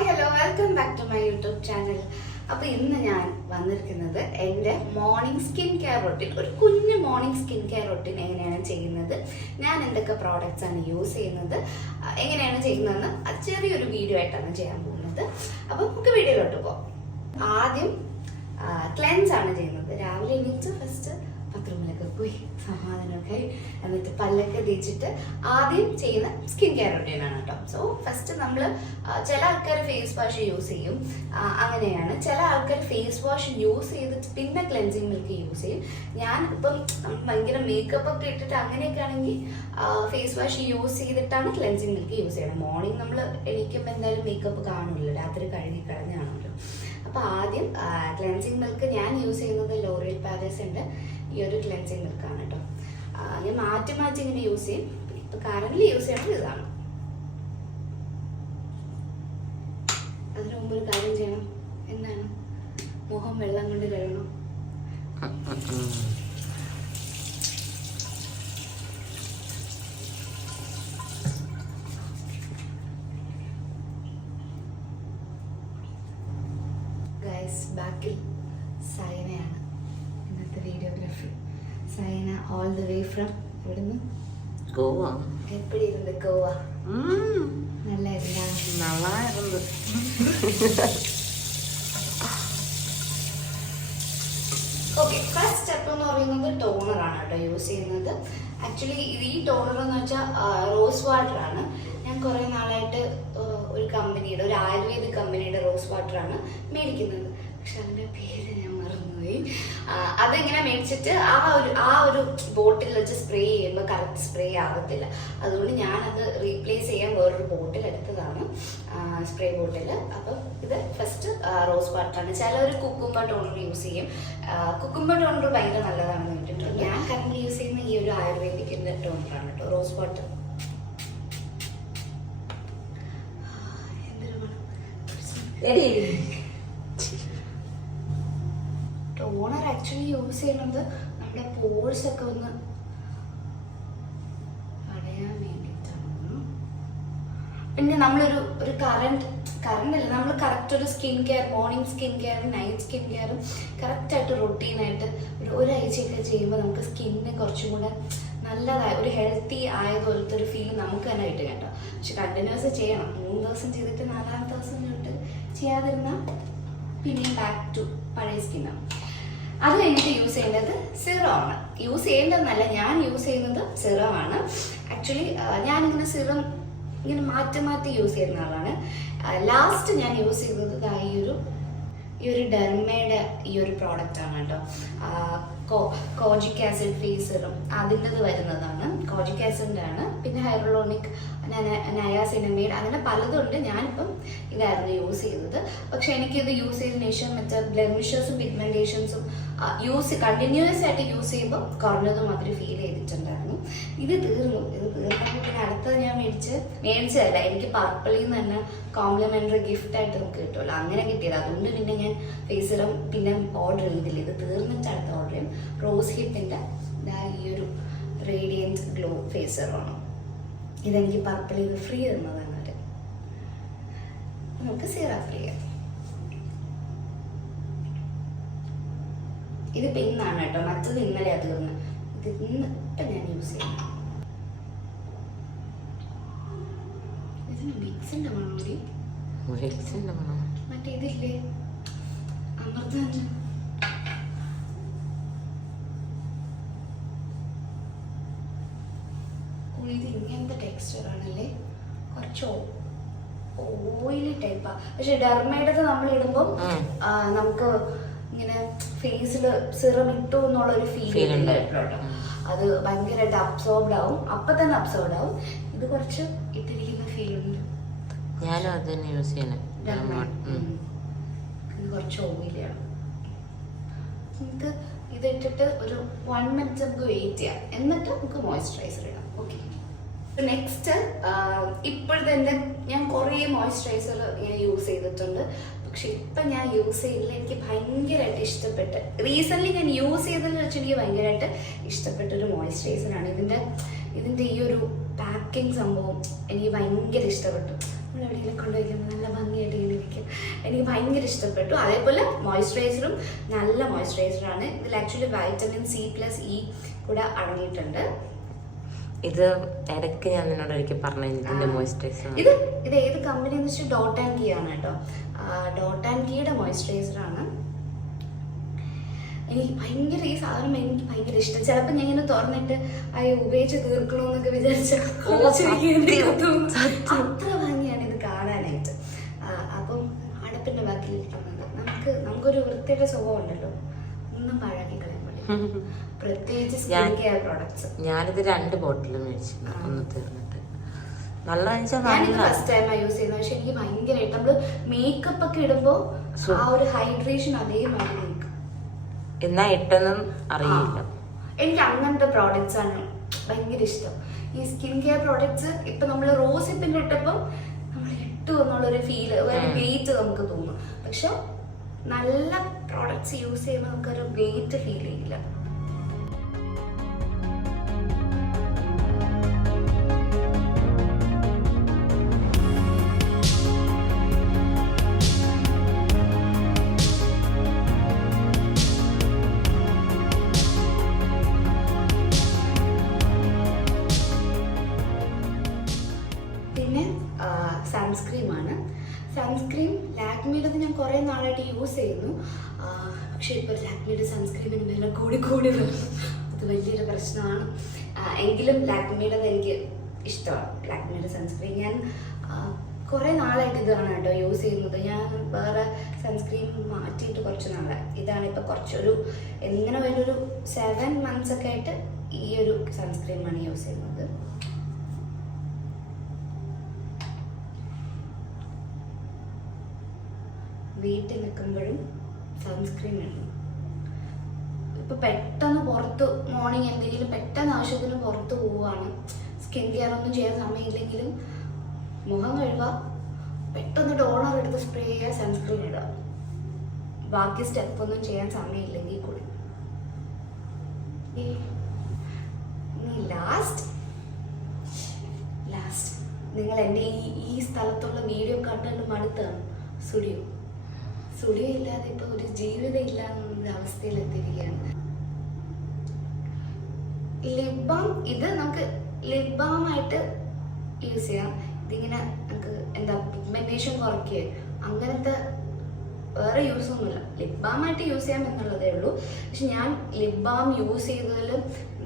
Hi hello welcome back to my YouTube channel. അപ്പോൾ ഇന്ന് ഞാൻ വന്നിരിക്കുന്നത് എൻ്റെ മോർണിംഗ് സ്കിൻ കെയർ റൊട്ടീൻ, ഒരു കുഞ്ഞു മോർണിംഗ് സ്കിൻ കെയർ റൊട്ടീൻ എങ്ങനെയാണ് ചെയ്യുന്നത്, ഞാൻ എന്തൊക്കെ പ്രോഡക്റ്റ്സ് ആണ് യൂസ് ചെയ്യുന്നത്, എങ്ങനെയാണ് ചെയ്യുന്നതെന്ന് അത് ചെറിയൊരു വീഡിയോ ആയിട്ടാണ് ചെയ്യാൻ പോകുന്നത്. അപ്പോൾ നമുക്ക് വീഡിയോയിലോട്ട് പോകാം. ആദ്യം ക്ലെൻസ് ആണ് ചെയ്യുന്നത്. രാവിലെ എണീറ്റ് ഫസ്റ്റ് ബാത്റൂമിലൊക്കെ പോയി സമാധാനമൊക്കെ എന്നിട്ട് പല്ലൊക്കെ തേച്ചിട്ട് ആദ്യം ചെയ്യുന്ന സ്കിൻ കെയർ റൊട്ടീനാണ് കേട്ടോ. സോ ഫസ്റ്റ് നമ്മൾ ചില ആൾക്കാർ ഫേസ് വാഷ് യൂസ് ചെയ്യും, അങ്ങനെയാണ്. ചില ആൾക്കാർ ഫേസ് വാഷ് യൂസ് ചെയ്തിട്ട് പിന്നെ ക്ലെൻസിങ് മിൽക്ക് യൂസ് ചെയ്യും. ഞാൻ ഇപ്പം ഭയങ്കര മേക്കപ്പ് ഒക്കെ ഇട്ടിട്ട് അങ്ങനെയൊക്കെ ആണെങ്കിൽ ഫേസ് വാഷ് യൂസ് ചെയ്തിട്ടാണ് ക്ലെൻസിങ് മിൽക്ക് യൂസ് ചെയ്യണം. മോർണിംഗ് നമ്മൾ എണീക്കുമ്പോൾ എന്തായാലും മേക്കപ്പ് കാണില്ല, രാത്രി കഴുകി കളഞ്ഞാണല്ലോ. അപ്പോൾ ആദ്യം ക്ലെൻസിങ് മിൽക്ക് ഞാൻ യൂസ് ചെയ്യുന്നത് ലോറിയൽ പാരസിൻ്റെ ഈ ഒരു ക്ലെൻസിങ് മിൽക്കാണ് കേട്ടോ. ഞാൻ മാറ്റി മാറ്റി ഇങ്ങനെ യൂസ് ചെയ്യും. ഇപ്പം കറന്റ് യൂസ് ചെയ്യണത് ഇതാണ്. അതിനു മുമ്പ് ഒരു കാര്യം ചെയ്യണം. എന്താണ്? മുഖം വെള്ളം കൊണ്ട് കഴുകണം. ബാക്കിൽ സൈനയാണ് ഇന്നത്തെ videography. Saina all the way from ഇവിടുന്ന് ഗോവ. എപ്പടി ഇരുന്ന് ഗോവ? നല്ലായിരുന്നു. ഓക്കെ, ഫസ്റ്റ് സ്റ്റെപ്പ് എന്ന് പറയുന്നത് ടോണറാണ് കേട്ടോ യൂസ് ചെയ്യുന്നത്. ആക്ച്വലി ഈ ടോണർ എന്ന് വെച്ചാൽ റോസ് വാട്ടറാണ്. ഞാൻ കുറേ നാളായിട്ട് ഒരു കമ്പനിയുടെ, ഒരു ആയുർവേദിക് കമ്പനിയുടെ റോസ് വാട്ടറാണ് മേടിക്കുന്നത്. പക്ഷെ അതിൻ്റെ പേര് ഞാൻ മറന്നുപോയി. അതിങ്ങനെ മേടിച്ചിട്ട് ആ ഒരു ബോട്ടിൽ വെച്ച് സ്പ്രേ ചെയ്യുമ്പോൾ കറക്റ്റ് സ്പ്രേ ആകത്തില്ല. അതുകൊണ്ട് ഞാനത് റീപ്ലേസ് ചെയ്യാൻ വേറൊരു ബോട്ടിൽ എടുത്തതാണ്, സ്പ്രേ ബോട്ടിൽ. അപ്പം ഇത് ഫസ്റ്റ് റോസ് വാട്ടറാണ്. ചിലവർ കുക്കുംബർ ടോണർ യൂസ് ചെയ്യും. കുക്കുംബർ ടോണർ ഭയങ്കര നല്ലതാണെന്ന് കേട്ടിട്ടുണ്ട്. ഞാൻ കറണ്ട് യൂസ് ചെയ്യുന്ന ഈ ഒരു ആയുർവേദിക്കിൻ്റെ ടോണറാണ് കേട്ടോ, rose water. Toner actually use ചെയ്യുന്നത് നമ്മുടെ പോഴ്സ് ഒക്കെ ഒന്ന് അടയാൻ വേണ്ടിയിട്ടാണ്. പിന്നെ നമ്മളൊരു കറണ്ട് അല്ല, നമ്മൾ കറക്റ്റ് ഒരു സ്കിൻ കെയർ, മോർണിംഗ് സ്കിൻ കെയറും നൈറ്റ് സ്കിൻ കെയറും കറക്റ്റായിട്ട് റൊട്ടീനായിട്ട് ഒരാഴ്ചയൊക്കെ ചെയ്യുമ്പോൾ നമുക്ക് സ്കിന്നിന് കുറച്ചും കൂടെ നല്ലതായ ഒരു ഹെൽത്തി ആയതുപോലത്തെ ഒരു ഫീൽ നമുക്ക് തന്നെ കിട്ടും കേട്ടോ. പക്ഷെ കണ്ടിന്യൂസ് ചെയ്യണം. 3 ദിവസം ചെയ്തിട്ട് 4ാമത്തെ ദിവസം തൊട്ട് ചെയ്യാതിരുന്നാൽ പിന്നെയും ബാക്ക് ടു പഴയ സ്കിന്നാണ്. അത് കഴിഞ്ഞിട്ട് യൂസ് ചെയ്യേണ്ടത് സിറമാണ്. യൂസ് ചെയ്യേണ്ടതെന്നല്ല, ഞാൻ യൂസ് ചെയ്യുന്നത് സിറമാണ്. ആക്ച്വലി ഞാനിങ്ങനെ സിറം ഇങ്ങനെ മാറ്റി യൂസ് ചെയ്യുന്ന ആളാണ്. ലാസ്റ്റ് ഞാൻ യൂസ് ചെയ്തത് ഈ ഒരു ഡെർമയുടെ ഈ ഒരു പ്രോഡക്റ്റ് ആണ് കേട്ടോ. കോജിക് ആസിഡ് ഫേസ് സിറം അതിൻ്റെത് വരുന്നതാണ്, കോജിക് ആസിഡിൻ്റെ ആണ്. പിന്നെ ഹൈറോളോണിക്, നയാസിനമൈഡ്, അങ്ങനെ പലതുണ്ട്. ഞാനിപ്പം ഇതായിരുന്നു യൂസ് ചെയ്തത്. പക്ഷെ എനിക്കിത് യൂസ് ചെയ്തതിനു ശേഷം മറ്റേ ബ്ലെമിഷസും പിഗ്മെൻറ്റേഷൻസും കണ്ടിന്യൂസ് ആയിട്ട് യൂസ് ചെയ്യുമ്പോൾ കുറഞ്ഞതും മാതിരി ഫീൽ ചെയ്തിട്ടുണ്ടായിരുന്നു. ഇത് തീർന്നപ്പോൾ പിന്നെ അടുത്തത് ഞാൻ മേടിച്ചതല്ല, എനിക്ക് പർപ്പിളിൽ നിന്ന് തന്നെ കോംപ്ലിമെൻ്ററി ഗിഫ്റ്റ് ആയിട്ട് നമുക്ക് കിട്ടുമല്ലോ, അങ്ങനെ കിട്ടിയത്. അതുകൊണ്ട് പിന്നെ ഞാൻ ഫേസ് സിറം പിന്നെ ഓർഡർ ചെയ്തില്ല. ഇത് തീർന്നിട്ട് അടുത്ത ഓർഡർ ചെയ്യും. റോസ് ഹിപ്പിൻ്റെ ഈ ഒരു റേഡിയൻറ്റ് ഗ്ലോ ഫേസ് സിറമാണ്. ഇതെനിക്ക് പർപ്പിളിൽ ഇത് ഫ്രീ തന്നതാണ് അവർ. നമുക്ക് സീറ ഫ്രീ. ഇതിപ്പോൾ ഇന്നാണ് കേട്ടോ, മറ്റത് ഇന്നലെ തീർന്ന്. ഇത് ഇപ്പം ഞാൻ യൂസ് ചെയ്യുന്നത്. ഇതിന് മിക്സിൻ്റെ മണം കൂടി, മറ്റേ ഇതില്ലേ അമൃതാഞ്ജൻ, ഇത് ഇങ്ങനത്തെ ടെക്സ്ചർ ആണല്ലേ, കുറച്ച് ഓയിലി ടൈപ്പാ. പക്ഷെ ഡെർമൈഡത് നമ്മൾ ഇടുമ്പോൾ നമുക്ക് ഇങ്ങനെ ഫേസിൽ സിറം ഇട്ടു എന്നുള്ളൊരു ഫീൽ ഉണ്ട് കേട്ടോ. അത് ഭയങ്കരമായിട്ട് അബ്സോർബ്ഡ് ആവും, അപ്പം തന്നെ അബ്സോർബ്ഡ് ആവും. ഇത് കുറച്ച് ഇട്ടിരിക്കുന്ന ഫീൽ ഉണ്ട്. ഞാനും അത് തന്നെ യൂസ് ചെയ്യണേ. ഇത് കുറച്ച് ഓയിലാണ്. നമുക്ക് ഇതിട്ടിട്ട് ഒരു 1 മിനിറ്റ് നമുക്ക് വെയിറ്റ് ചെയ്യാം, എന്നിട്ട് നമുക്ക് മോയ്സ്ചറൈസർ ഇടാം. ഓക്കെ, നെക്സ്റ്റ് ഇപ്പോഴത്തെ ഞാൻ കുറേ മോയ്സ്ചറൈസർ ഞാൻ യൂസ് ചെയ്തിട്ടുണ്ട്. പക്ഷെ ഇപ്പം ഞാൻ യൂസ് ചെയ്തില്ല. എനിക്ക് ഭയങ്കരമായിട്ട് ഇഷ്ടപ്പെട്ട്, റീസെൻ്റ്ലി ഞാൻ യൂസ് ചെയ്തതെന്ന് വെച്ചാൽ എനിക്ക് ഭയങ്കരമായിട്ട് ഇഷ്ടപ്പെട്ടൊരു മോയ്സ്ചറൈസറാണ്. ഇതിൻ്റെ ഈ ഒരു പാക്കിംഗ് സംഭവം എനിക്ക് ഭയങ്കര ഇഷ്ടപ്പെട്ടു. നമ്മൾ എവിടെയെങ്കിലും കൊണ്ടുപോയിക്കുമ്പോൾ നല്ല ഭംഗിയായിട്ട് ഇങ്ങനെ എനിക്ക് ഭയങ്കര ഇഷ്ടപ്പെട്ടു. അതേപോലെ മോയ്സ്ചറൈസറും നല്ല മോയ്സ്ചറൈസറാണ്. ഇതിൽ ആക്ച്വലി വൈറ്റമിൻ C+E കൂടെ അടങ്ങിയിട്ടുണ്ട്. ഇത് ഇടയ്ക്ക് ഞാൻ നിന്നോട് ഒരിക്കൽ പറഞ്ഞു ഇതിന്റെ മോയ്സ്ചറൈസർ. ഇത് ഏത് കമ്പനി എന്ന് വെച്ചാൽ ഡോട്ട് ആൻഡ് കീ ആണ് കേട്ടോ. ഡോട്ട് ആൻഡ് കീയുടെ മോയ്സ്ചറൈസറാണ്. എനിക്ക് ഭയങ്കര ഈ സാധനം എനിക്ക് ഭയങ്കര ഇഷ്ടം. ചിലപ്പോൾ ഞാൻ ഇങ്ങനെ തുറന്നിട്ട് ഉപയോഗിച്ച് തീർക്കണമെന്നൊക്കെ വിചാരിച്ച അത്ര ഭംഗിയാണ് ഇത് കാണാനായിട്ട്. അപ്പം അടുപ്പിന്റെ ബാക്കിലിരിക്കുന്നത് നമുക്കൊരു വൃത്തിയുടെ സ്വഭാവം ഉണ്ടല്ലോ, ഒന്നും പഴകി കളയാൻ പാടില്ല. പ്രത്യേകിച്ച് സ്കിൻ കെയർ പ്രോഡക്ട്സ്. ഞാനിത് 2 ബോട്ടിൽ മേടിച്ചു, ഒന്ന് തീർന്നിട്ട്. നല്ല ഞാനിത് ഫസ്റ്റ് ടൈമാണ് യൂസ് ചെയ്യുന്നത്. പക്ഷെ എനിക്ക് ഭയങ്കരമായിട്ട് നമ്മള് മേക്കപ്പ് ഒക്കെ ഇടുമ്പോ ആ ഒരു ഹൈഡ്രേഷൻ അതേമാതിരി നിൽക്കും. എന്നാ ഇട്ടെന്നും അറിയില്ല. എനിക്ക് അങ്ങനത്തെ പ്രോഡക്ട്സ് ആണ് ഭയങ്കര ഇഷ്ടം. ഈ സ്കിൻ കെയർ പ്രോഡക്ട്സ് ഇപ്പൊ നമ്മള് റോസ് ഹിപ്പിന്റെ ഇട്ടപ്പോൾ നമ്മൾ ഇട്ടു എന്നുള്ളൊരു ഫീല്, ഒരു വെയിറ്റ് നമുക്ക് തോന്നും. പക്ഷെ നല്ല പ്രോഡക്ട്സ് യൂസ് ചെയ്യുമ്പോൾ നമുക്കൊരു വെയിറ്റ് ഫീൽ ചെയ്യില്ല. പിന്നെ സൺസ്ക്രീമാണ്. സൺസ്ക്രീൻ ലാക്മിയുടെ ഞാൻ കുറേ നാളായിട്ട് യൂസ് ചെയ്യുന്നു. പക്ഷെ ഇപ്പോൾ ലാക്മിയുടെ സൺസ്ക്രീമിന് വില കൂടി വരുന്നു. അത് വലിയൊരു പ്രശ്നമാണ്. എങ്കിലും ലാക്മിയുടെ എനിക്ക് ഇഷ്ടമാണ്. ലാക്മിയുടെ സൺസ്ക്രീൻ ഞാൻ കുറേ നാളായിട്ട് ഇതാണ് കേട്ടോ യൂസ് ചെയ്യുന്നത്. ഞാൻ വേറെ സൺസ്ക്രീൻ മാറ്റിയിട്ട് കുറച്ച് നാളായി. ഇതാണ് ഇപ്പോൾ കുറച്ചൊരു എങ്ങനെ വലിയൊരു 7 months ഒക്കെ ആയിട്ട് ഈ ഒരു സൺസ്ക്രീമാണ് യൂസ് ചെയ്യുന്നത്. വീട്ടിൽ നിൽക്കുമ്പോഴും സൺസ്ക്രീൻ വേണം. ഇപ്പൊ പെട്ടെന്ന് പുറത്ത് മോർണിംഗ് എന്തെങ്കിലും പെട്ടെന്ന് ആവശ്യത്തിന് പുറത്ത് പോവുകയാണ്, സ്കിൻ കെയർ ഒന്നും ചെയ്യാൻ സമയമില്ലെങ്കിലും മുഖം കഴുകുക, പെട്ടെന്ന് ടോണർ എടുത്ത് സ്പ്രേ ചെയ്യുക, സൺസ്ക്രീൻ ഇടുക. ബാക്കി സ്റ്റെപ്പൊന്നും ചെയ്യാൻ സമയമില്ലെങ്കിൽ കൂടി. ലാസ്റ്റ് നിങ്ങൾ എൻ്റെ ഈ സ്ഥലത്തുള്ള വീഡിയോ കണ്ടിട്ട് മടുത്താണ്. സ്റ്റുഡിയോ ഇല്ലാതെ ഇപ്പൊ ഒരു ജീവിതം ഇല്ലാന്ന അവസ്ഥയിൽ എത്തിയിരിക്കുകയാണ്. ലിപ് ബാം ഇത് നമുക്ക് ലിപ് ബാം ആയിട്ട് യൂസ് ചെയ്യാം. ഇതിങ്ങനെ നമുക്ക് എന്താ പിഗ്മെന്റേഷൻ കുറയ്ക്കുക അങ്ങനത്തെ വേറെ യൂസ് ഒന്നുമില്ല. ലിപ് ബാം ആയിട്ട് യൂസ് ചെയ്യാം എന്നുള്ളതേ ഉള്ളൂ. പക്ഷെ ഞാൻ ലിപ് ബാം യൂസ് ചെയ്തതിൽ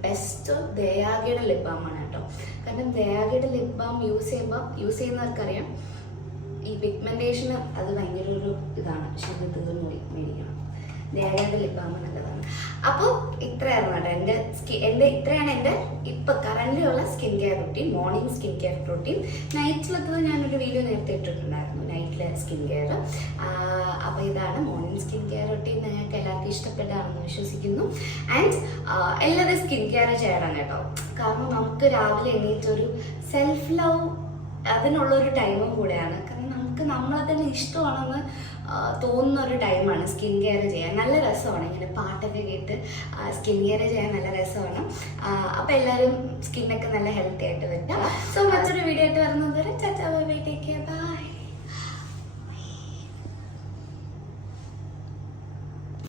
ബെസ്റ്റ് ദയാഗയുടെ ലിപ് ബാം ആണ് കേട്ടോ. കാരണം ദയാഗയുടെ ലിപ് ബാം യൂസ് ചെയ്യുന്നവർക്കറിയാം ഈ പിഗ്മെന്റേഷന് അത് ഭയങ്കര ഒരു ഇതാണ്. ശരീരത്തിൽ മേടിക്കണം. ദയാഗയുടെ ലിപ് ബാം നല്ലതാണ്. അപ്പോൾ ഇത്രയായിരുന്നു കേട്ടോ ഇത്രയാണ് എൻ്റെ ഇപ്പൊ കറന്റ് ഉള്ള skin care routine. Morning skin care routine. നൈറ്റിലത്തത് ഞാനൊരു വീഡിയോ നേരത്തെ ഇട്ടിട്ടുണ്ടായിരുന്നു, നൈറ്റിലെ സ്കിൻ കെയർ. അപ്പോൾ ഇതാണ് മോർണിംഗ് സ്കിൻ കെയർ റൂട്ടീൻ. നിങ്ങൾക്ക് എല്ലാവർക്കും ഇഷ്ടപ്പെട്ടാണെന്ന് വിശ്വസിക്കുന്നു. ആൻഡ് എല്ലാവരും സ്കിൻ കെയർ ചെയ്യണം കേട്ടോ. കാരണം നമുക്ക് രാവിലെ എണീറ്റൊരു സെൽഫ് ലവ് അതിനുള്ളൊരു ടൈമും കൂടെയാണ്. കാരണം നമുക്ക് നമ്മളെ തന്നെ ഇഷ്ടമാണെന്ന് തോന്നുന്ന ഒരു ടൈമാണ് സ്കിൻ കെയർ ചെയ്യാൻ. നല്ല രസമാണ് ഇങ്ങനെ പാട്ടൊക്കെ കേട്ട് സ്കിൻ കെയർ ചെയ്യാൻ നല്ല രസമാണ്. അപ്പോൾ എല്ലാവരും സ്കിന്നൊക്കെ നല്ല ഹെൽത്തി ആയിട്ട് വരിക. സോ മറ്റൊരു വീഡിയോ ആയിട്ട് വരുന്നത് വരെ ടാറ്റാ bye bye, take care, by.